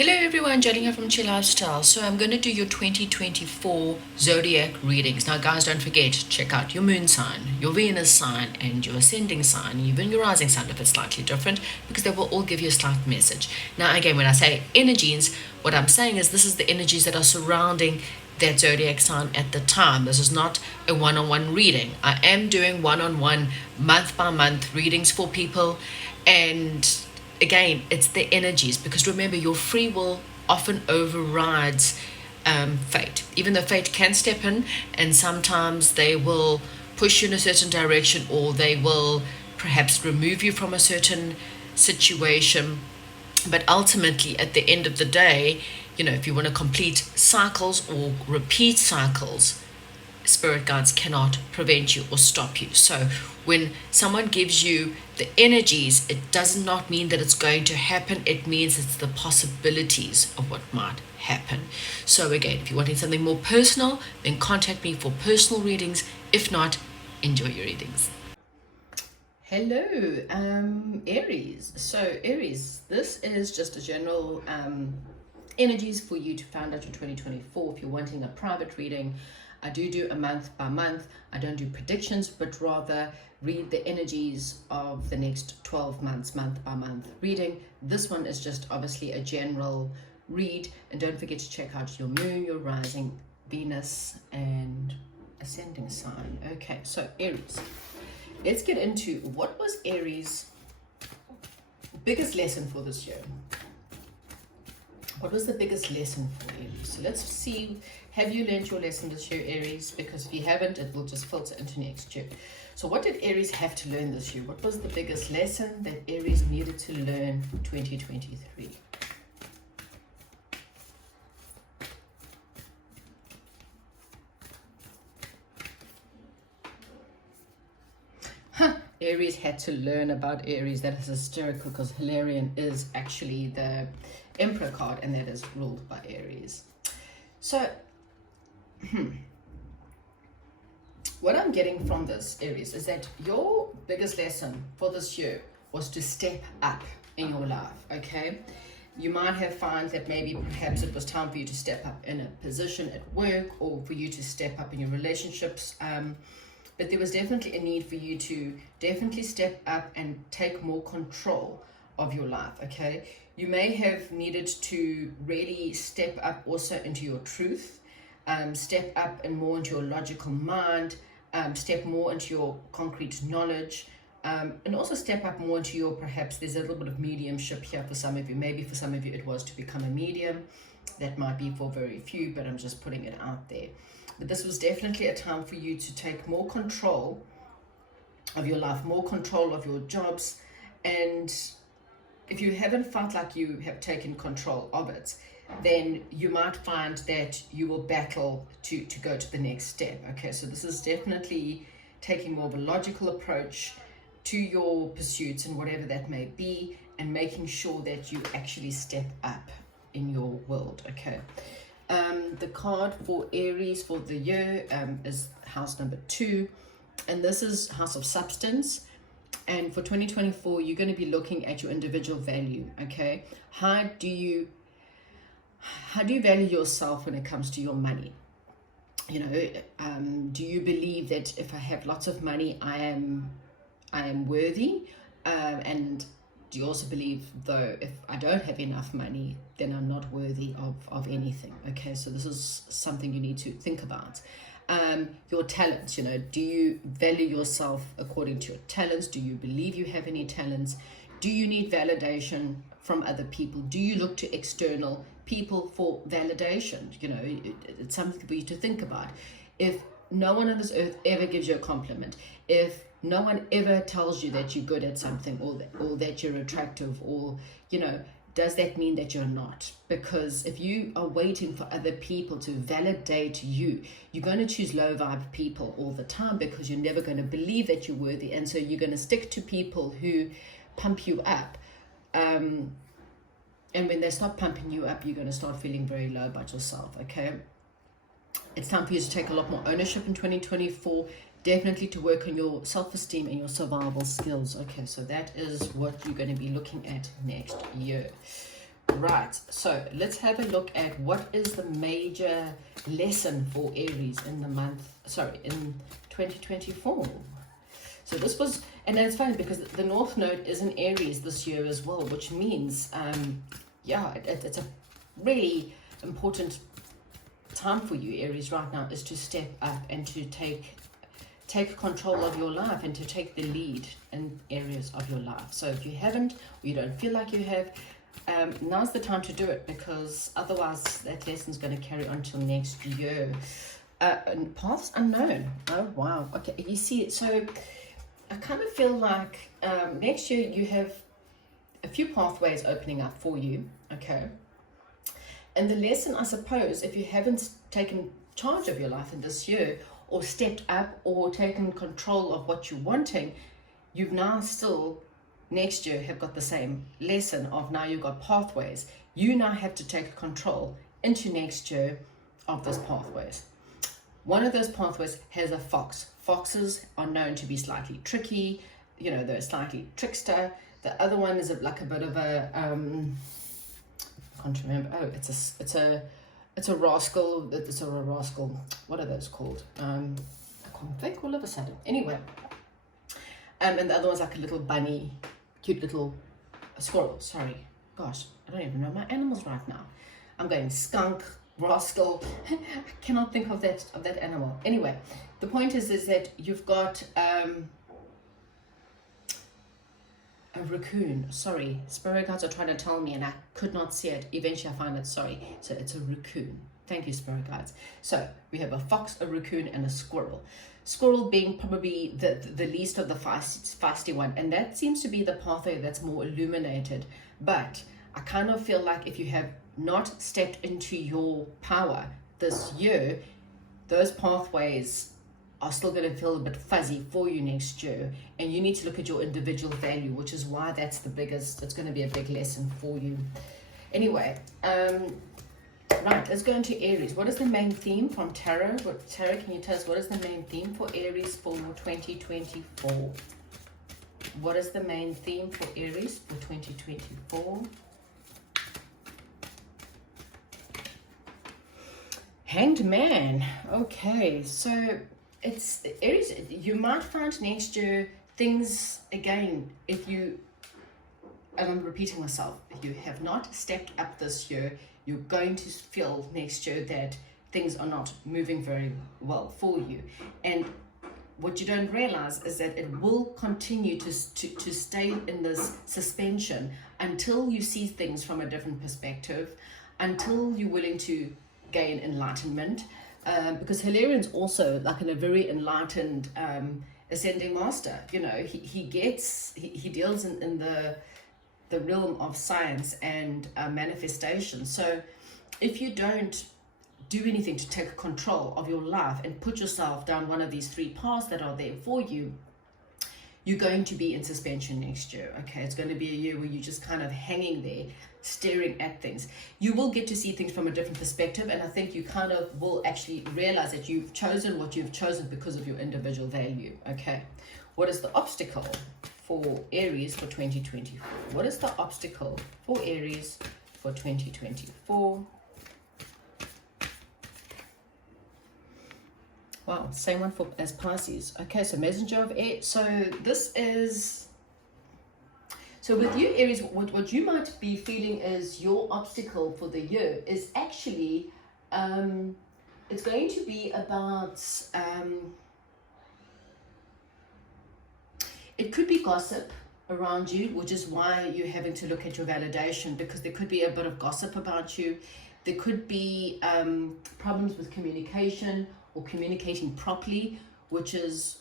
Hello everyone, Jolene here from Chill Lifestyle. So I'm going to do your 2024 zodiac readings. Now guys, don't forget, check out your moon sign, your Venus sign, and your ascending sign, even your rising sign if it's slightly different, because they will all give you a slight message. Now again, when I say energies, what I'm saying is this is the energies that are surrounding that zodiac sign at the time. This is not a one-on-one reading. I am doing one-on-one, month by month readings for people, and again, it's the energies, because remember, your free will often overrides fate. Even though fate can step in, and sometimes they will push you in a certain direction, or they will perhaps remove you from a certain situation. But ultimately, at the end of the day, if you want to complete cycles or repeat cycles, spirit guides cannot prevent you or stop you. So when someone gives you the energies, it does not mean that it's going to happen. It means it's the possibilities of what might happen. So again, if you're wanting something more personal, then contact me for personal readings. If not, enjoy your readings. Hello, Aries. So Aries, this is just a general energies for you to find out your 2024. If you're wanting a private reading, I do a month by month. I don't do predictions, but rather read the energies of the next 12 months, month by month reading. This one is just obviously a general read. And don't forget to check out your moon, your rising, Venus, and ascending sign. Okay, so Aries. Let's get into what was Aries' biggest lesson for this year. What was the biggest lesson for Aries? So let's see, have you learned your lesson this year, Aries? Because if you haven't, it will just filter into next year. So what did Aries have to learn this year? What was the biggest lesson that Aries needed to learn for 2023? Aries had to learn about Aries. That is hysterical, because Hilarion is actually the Emperor card, and that is ruled by Aries. So what I'm getting from this, Aries, is that your biggest lesson for this year was to step up in your life. Okay, you might have found that maybe perhaps it was time for you to step up in a position at work, or for you to step up in your relationships, but there was definitely a need for you to definitely step up and take more control of your life. Okay, you may have needed to really step up also into your truth, step up and more into your logical mind, step more into your concrete knowledge, and also step up more into your, perhaps there's a little bit of mediumship here for some of you. Maybe for some of you it was to become a medium. That might be for very few, but I'm just putting it out there. But this was definitely a time for you to take more control of your life, more control of your jobs. And if you haven't felt like you have taken control of it, then you might find that you will battle to go to the next step. Okay, so this is definitely taking more of a logical approach to your pursuits and whatever that may be, and making sure that you actually step up in your world. Okay, the card for Aries for the year is house number 2, and this is house of substance. And for 2024, you're going to be looking at your individual value. Okay, how do you value yourself when it comes to your money? Do you believe that if I have lots of money, I am worthy? And do you also believe, though, if I don't have enough money, then I'm not worthy of anything? Okay, so this is something you need to think about. Your talents, do you value yourself according to your talents? Do you believe you have any talents? Do you need validation from other people? Do you look to external people for validation? It's something for you to think about. If no one on this earth ever gives you a compliment, if no one ever tells you that you're good at something, or that you're attractive, or does that mean that you're not? Because if you are waiting for other people to validate you, you're going to choose low vibe people all the time, because you're never going to believe that you're worthy. And so you're going to stick to people who pump you up. And when they start pumping you up, you're going to start feeling very low about yourself. Okay, it's time for you to take a lot more ownership in 2024. Definitely to work on your self-esteem and your survival skills. Okay, so that is what you're going to be looking at next year. Right, so let's have a look at what is the major lesson for Aries in the month, in 2024. So this was, and it's funny because the North Node is in Aries this year as well, which means, yeah, it's a really important time for you, Aries, right now, is to step up and to take control of your life and to take the lead in areas of your life. So if you haven't, or you don't feel like you have, now's the time to do it, because otherwise that lesson's going to carry on till next year. And paths unknown. Oh wow. Okay, you see, so I kind of feel like next year you have a few pathways opening up for you. Okay, and the lesson, I suppose, if you haven't taken charge of your life in this year, or stepped up, or taken control of what you're wanting, you've now still next year have got the same lesson of, now you've got pathways. You now have to take control into next year of those pathways. One of those pathways has a fox. Foxes are known to be slightly tricky, you know, they're slightly trickster. The other one is like a bit of a I can't remember. Oh, it's a rascal. It's a rascal. What are those called? I can't think all of a sudden. Anyway, and the other one's like a little bunny, cute little squirrel. Sorry, gosh, I don't even know my animals right now. I'm going skunk, rascal. I cannot think of that animal. Anyway, the point is that you've got a raccoon. Sorry, spirit guides are trying to tell me and I could not see it. Eventually I find it. Sorry, so it's a raccoon. Thank you, spirit guides. So we have a fox, a raccoon, and a squirrel. Squirrel being probably the least of the feisty one, and that seems to be the pathway that's more illuminated. But I kind of feel like if you have not stepped into your power this year, those pathways are still going to feel a bit fuzzy for you next year, and you need to look at your individual value, which is why that's going to be a big lesson for you. Anyway, right, let's go into Aries. What is the main theme from Tarot? Tarot, can you tell us what is the main theme for Aries for 2024? What is the main theme for Aries for 2024? Hanged Man. Okay, so it's Aries. You might find next year things again, if you, and I'm repeating myself, if you have not stepped up this year, you're going to feel next year that things are not moving very well for you. And what you don't realize is that it will continue to stay in this suspension until you see things from a different perspective, until you're willing to gain enlightenment. Because Hilarian's also like in a very enlightened ascending master. You know, he deals in the realm of science and manifestation. So if you don't do anything to take control of your life and put yourself down one of these three paths that are there for you, you're going to be in suspension next year. Okay, it's going to be a year where you're just kind of hanging there, staring at things. You will get to see things from a different perspective, and I think you kind of will actually realize that you've chosen what you've chosen because of your individual value. Okay, what is the obstacle for Aries for 2024? What is the obstacle for Aries for 2024? Wow, same one for as Pisces. Okay, so messenger of air. So this is, so with you Aries, what you might be feeling is your obstacle for the year is actually, it's going to be about, it could be gossip around you, which is why you're having to look at your validation, because there could be a bit of gossip about you. There could be problems with communication or communicating properly, which is,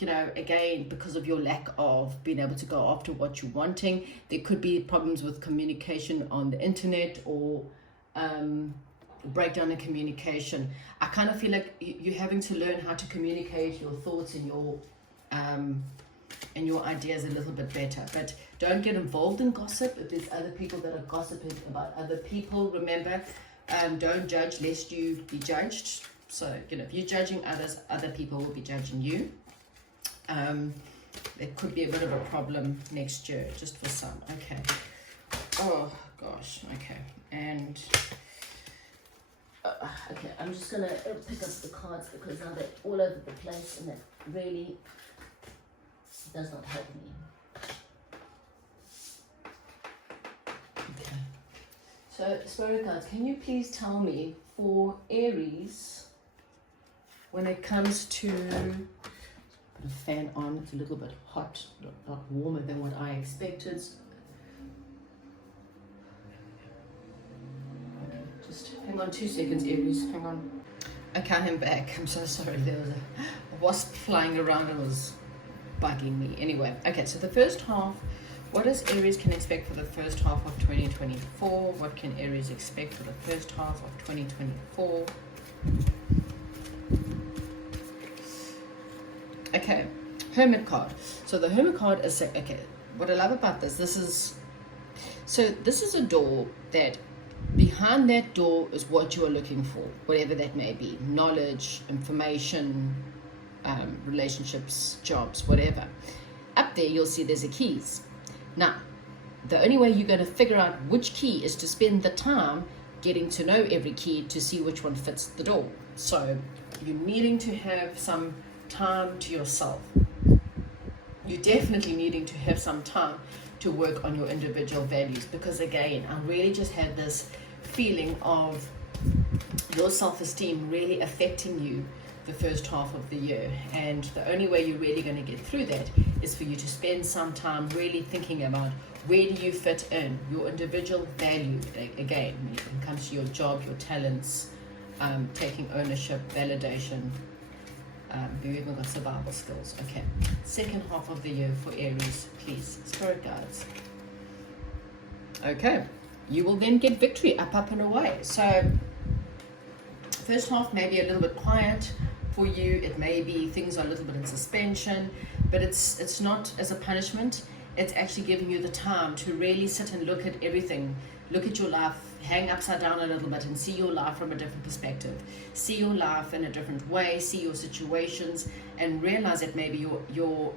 you know, again, because of your lack of being able to go after what you're wanting. There could be problems with communication on the internet, or breakdown in communication. I kind of feel like you're having to learn how to communicate your thoughts and your ideas a little bit better. But don't get involved in gossip. If there's other people that are gossiping about other people, remember, don't judge lest you be judged. So, you know, if you're judging others, other people will be judging you. There could be a bit of a problem next year, just for some. Okay. Oh, gosh, okay. And okay, I'm just gonna pick up the cards because now they're all over the place and that really does not help me. Okay. So, Spirit Guides, can you please tell me for Aries, when it comes to, put a fan on, it's a little bit hot, not warmer than what I expected. Okay, just hang on 2 seconds, Aries, hang on. Okay, I'm back. I'm so sorry, there was a wasp flying around and was bugging me. Anyway, okay, so the first half, what does Aries can expect for the first half of 2024? What can Aries expect for the first half of 2024? Okay, Hermit card. So the Hermit card is, okay, what I love about this is a door that behind that door is what you are looking for, whatever that may be, knowledge, information, relationships, jobs, whatever. Up there you'll see there's a keys. Now, the only way you're going to figure out which key is to spend the time getting to know every key to see which one fits the door. So you're needing to have some time to yourself. You're definitely needing to have some time to work on your individual values, because again, I really just had this feeling of your self-esteem really affecting you the first half of the year, and the only way you're really going to get through that is for you to spend some time really thinking about where do you fit in, your individual value, again, when it comes to your job, your talents, taking ownership, validation. We've even got survival skills. Okay, second half of the year for Aries, please, Spirit Guides. Okay, you will then get victory, up and away. So first half may be a little bit quiet for you. It may be things are a little bit in suspension, but it's not as a punishment. It's actually giving you the time to really sit and look at everything, look at your life, hang upside down a little bit and see your life from a different perspective, see your life in a different way, see your situations, and realize that maybe your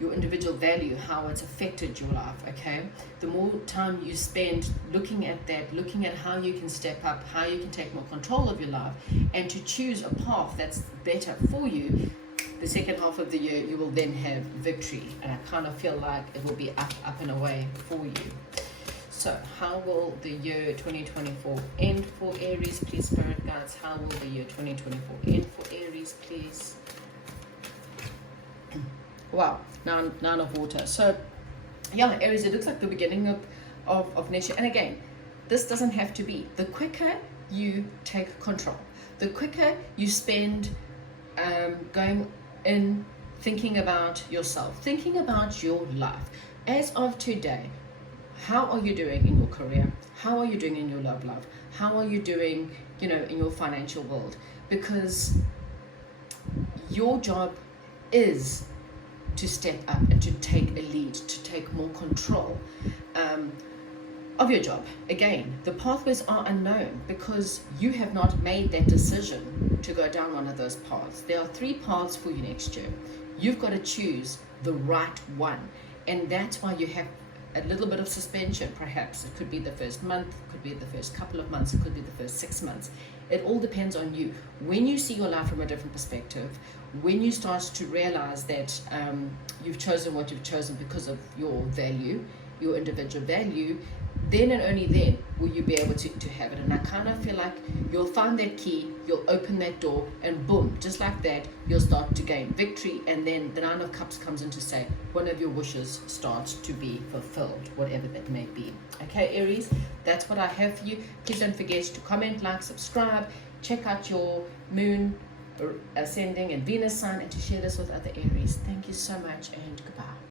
individual value, how it's affected your life. Okay, the more time you spend looking at that, looking at how you can step up, how you can take more control of your life, and to choose a path that's better for you, the second half of the year you will then have victory. And I kind of feel like it will be up and away for you. So how will the year 2024 end for Aries, please, Spirit Guides? How will the year 2024 end for Aries, please? Wow, nine of water. So yeah, Aries, it looks like the beginning of next year. And again, this doesn't have to be. The quicker you take control, the quicker you spend going in, thinking about yourself, thinking about your life. As of today, how are you doing in your career? How are you doing in your love life? How are you doing, in your financial world? Because your job is to step up and to take a lead, to take more control of your job. Again, the pathways are unknown because you have not made that decision to go down one of those paths. There are 3 paths for you next year. You've got to choose the right one, and that's why you have a little bit of suspension. Perhaps it could be the first month, it could be the first couple of months, it could be the first 6 months. It all depends on you. When you see your life from a different perspective, when you start to realize that you've chosen what you've chosen because of your value, your individual value, then and only then will you be able to have it. And I kind of feel like you'll find that key, you'll open that door, and boom, just like that, you'll start to gain victory. And then the 9 of Cups comes in to say one of your wishes starts to be fulfilled, whatever that may be. Okay, Aries, that's what I have for you. Please don't forget to comment, like, subscribe, check out your moon, ascending, and Venus sign, and to share this with other Aries. Thank you so much, and goodbye.